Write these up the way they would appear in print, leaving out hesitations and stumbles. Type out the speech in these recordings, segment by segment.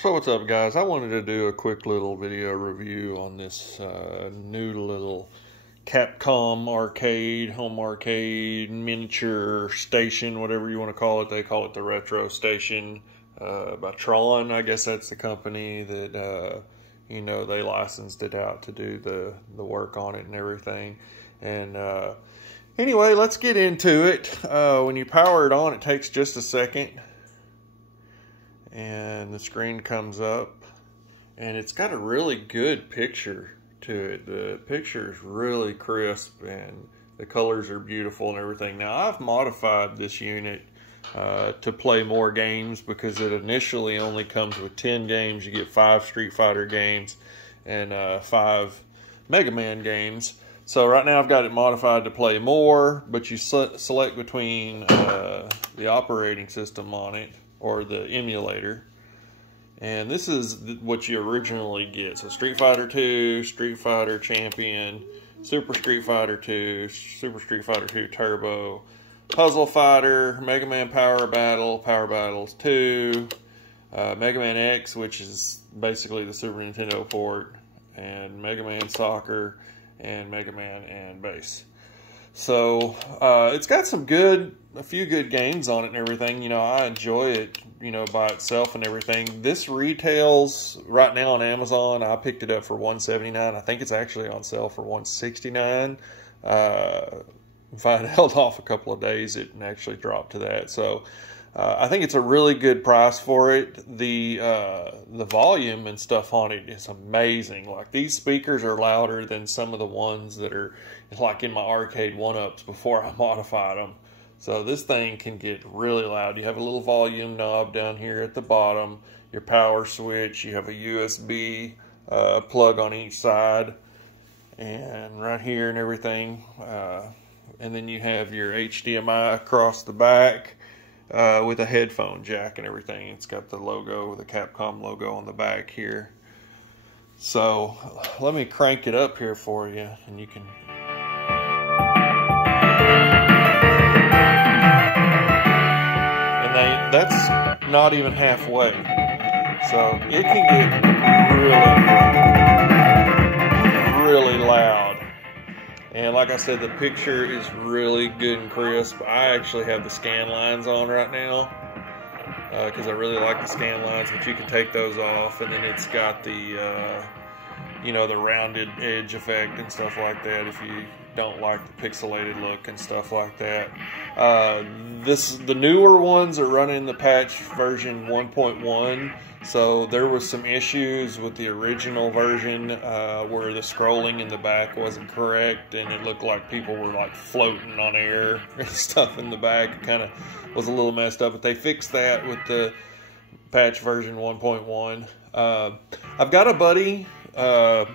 So what's up, guys? I wanted to do a quick little video review on this new little Capcom arcade, home arcade, miniature station, whatever you want to call it. They call it the Retro Station by Tron. I guess that's the company that, they licensed it out to do the work on it and everything. And anyway, let's get into it. When you power it on, it takes just a second. And the screen comes up, and it's got a really good picture to it. The picture is really crisp, and the colors are beautiful and everything. Now, I've modified this unit to play more games because it initially only comes with 10 games. You get 5 Street Fighter games and 5 Mega Man games. So right now I've got it modified to play more, but you select between the operating system on it or the emulator. And this is what you originally get. So Street Fighter 2, Street Fighter Champion, Super Street Fighter 2, Super Street Fighter 2 Turbo, Puzzle Fighter, Mega Man Power Battle, Power Battles 2, Mega Man X, which is basically the Super Nintendo port, and Mega Man Soccer, and Mega Man and Bass. So it's got a few good games on it and everything. I enjoy it, by itself and everything. This retails right now on Amazon. I picked it up for $179. I think it's actually on sale for $169. If I had held off a couple of days, it actually dropped to that. So I think it's a really good price for it. The volume and stuff on it is amazing. Like, these speakers are louder than some of the ones that are like in my arcade one-ups before I modified them. So this thing can get really loud. You have a little volume knob down here at the bottom, your power switch, you have a USB plug on each side, and right here and everything. And then you have your HDMI across the back. With a headphone jack and everything. It's got the logo, the Capcom logo on the back here. So let me crank it up here for you, and you can. And that's not even halfway. So it can get really loud. And like I said, the picture is really good and crisp. I actually have the scan lines on right now because I really like the scan lines, but you can take those off. And then it's got the, the rounded edge effect and stuff like that if you don't like the pixelated look and stuff like that. The newer ones are running the patch version 1.1. So there was some issues with the original version where the scrolling in the back wasn't correct, and it looked like people were like floating on air and stuff in the back. It kind of was a little messed up, but they fixed that with the patch version 1.1. I've got a buddy online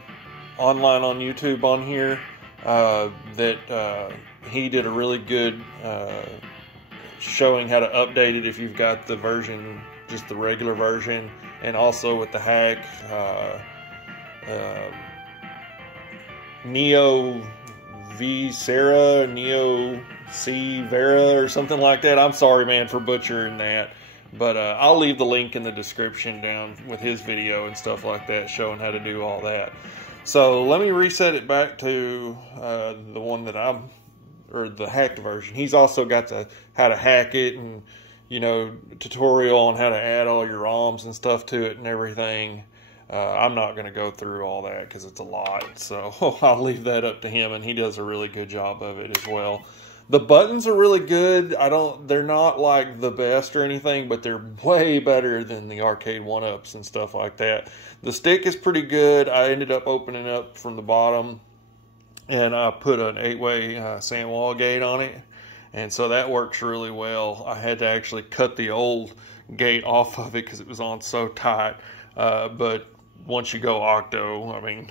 on YouTube on here that he did a really good showing how to update it if you've got the version, just the regular version, and also with the hack Neo V Sarah, Neo C Vera or something like that. I'm sorry, man, for butchering that, but I'll leave the link in the description down with his video and stuff like that showing how to do all that. So let me reset it back to the one that or the hacked version. He's also got how to hack it, and tutorial on how to add all your ROMs and stuff to it and everything. I'm not going to go through all that because it's a lot, so I'll leave that up to him, and he does a really good job of it as well. The buttons are really good. They're not like the best or anything, but they're way better than the arcade one-ups and stuff like that. The stick is pretty good. I ended up opening up from the bottom, and I put an 8-way sand wall gate on it. And so that works really well. I had to actually cut the old gate off of it because it was on so tight. But once you go octo, I mean,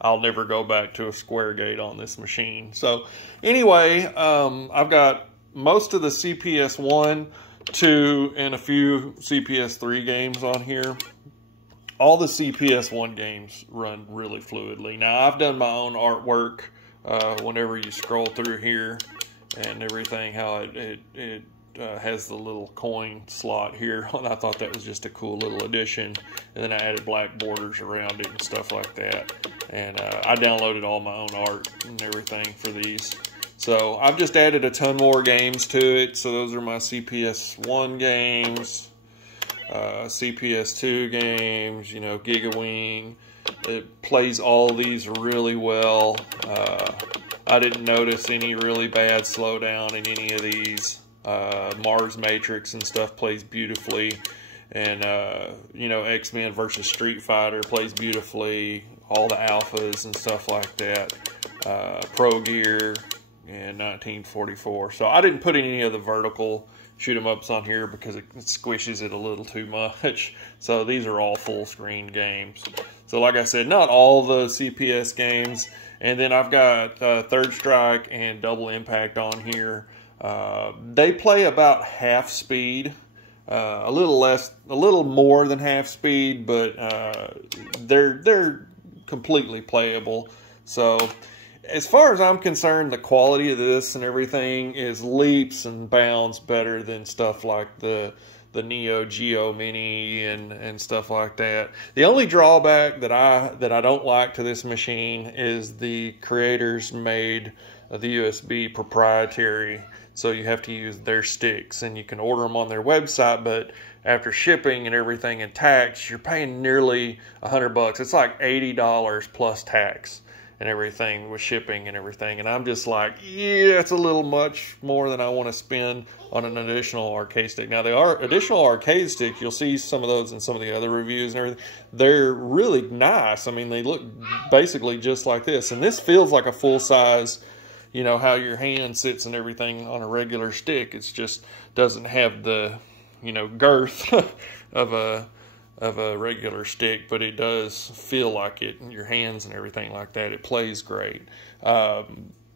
I'll never go back to a square gate on this machine. So anyway, I've got most of the CPS 1, 2, and a few CPS 3 games on here. All the CPS 1 games run really fluidly. Now, I've done my own artwork whenever you scroll through here and everything, how it has the little coin slot here. And I thought that was just a cool little addition. And then I added black borders around it and stuff like that. And I downloaded all my own art and everything for these. So I've just added a ton more games to it. So those are my CPS1 games, CPS2 games, you know, GigaWing. It plays all these really well. I didn't notice any really bad slowdown in any of these. Mars Matrix and stuff plays beautifully. And, you know, X-Men versus Street Fighter plays beautifully. All the alphas and stuff like that. Pro Gear and 1944. So I didn't put any of the vertical shoot 'em ups on here because it squishes it a little too much. So these are all full screen games. So like I said, not all the CPS games. And then I've got Third Strike and Double Impact on here. They play about half speed. A little more than half speed, but they're completely playable. So as far as I'm concerned, the quality of this and everything is leaps and bounds better than stuff like the Neo Geo Mini and stuff like that. The only drawback that I don't like to this machine is the creators made the USB proprietary, so you have to use their sticks, and you can order them on their website, but after shipping and everything and tax, you're paying nearly $100. It's like $80 plus tax and everything with shipping and everything. And I'm just like, yeah, it's a little much more than I want to spend on an additional arcade stick. Now, the additional arcade stick, you'll see some of those in some of the other reviews and everything. They're really nice. I mean, they look basically just like this. And this feels like a full-size, you know, how your hand sits and everything on a regular stick. It's just doesn't have the, you know, girth of a regular stick, but it does feel like it in your hands and everything like that. It plays great.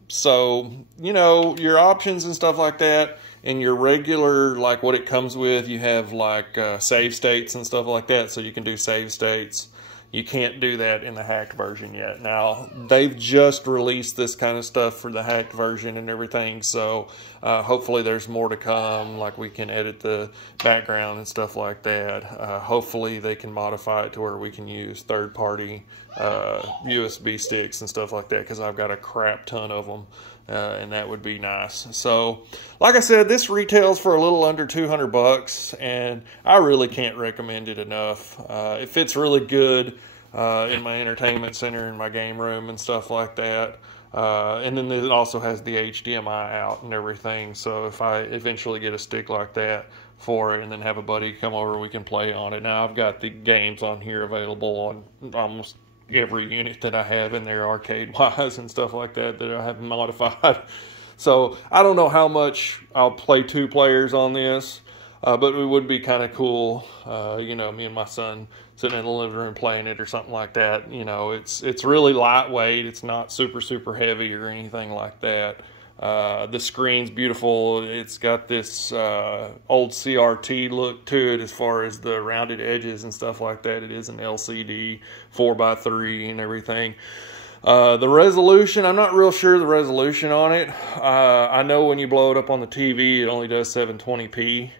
So, you know, your options and stuff like that, and your regular, like what it comes with, you have like save states and stuff like that, so you can do save states. You can't do that in the hacked version yet. Now, they've just released this kind of stuff for the hacked version and everything, so hopefully there's more to come, like we can edit the background and stuff like that. Hopefully they can modify it to where we can use third-party USB sticks and stuff like that, because I've got a crap ton of them, and that would be nice. So, like I said, this retails for a little under $200, and I really can't recommend it enough. It fits really good in my entertainment center, in my game room and stuff like that. And then it also has the HDMI out and everything, so if I eventually get a stick like that for it and then have a buddy come over, we can play on it. Now, I've got the games on here available on almost every unit that I have in there, arcade-wise and stuff like that, that I have modified. So I don't know how much I'll play 2 players on this, but it would be kind of cool, you know, me and my son sitting in the living room playing it or something like that. You know, it's really lightweight. It's not super heavy or anything like that. The screen's beautiful. It's got this old CRT look to it as far as the rounded edges and stuff like that. It is an LCD 4x3 and everything. The resolution, I'm not real sure the resolution on it. I know when you blow it up on the TV, it only does 720p.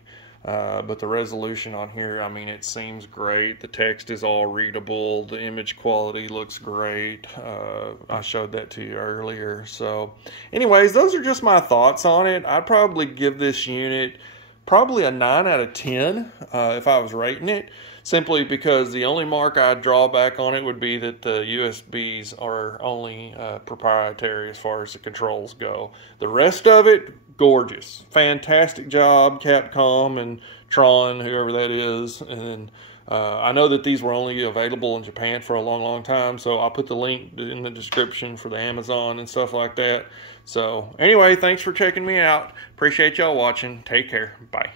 But the resolution on here, I mean, it seems great. The text is all readable. The image quality looks great. I showed that to you earlier. So anyways, those are just my thoughts on it. I'd probably give this unit probably a 9 out of 10 if I was rating it, simply because the only mark I'd draw back on it would be that the USBs are only proprietary as far as the controls go. The rest of it, gorgeous. Fantastic job, Capcom and Tron, whoever that is. And I know that these were only available in Japan for a long time, so I'll put the link in the description for the Amazon and stuff like that. So anyway, thanks for checking me out. Appreciate y'all watching. Take care. Bye.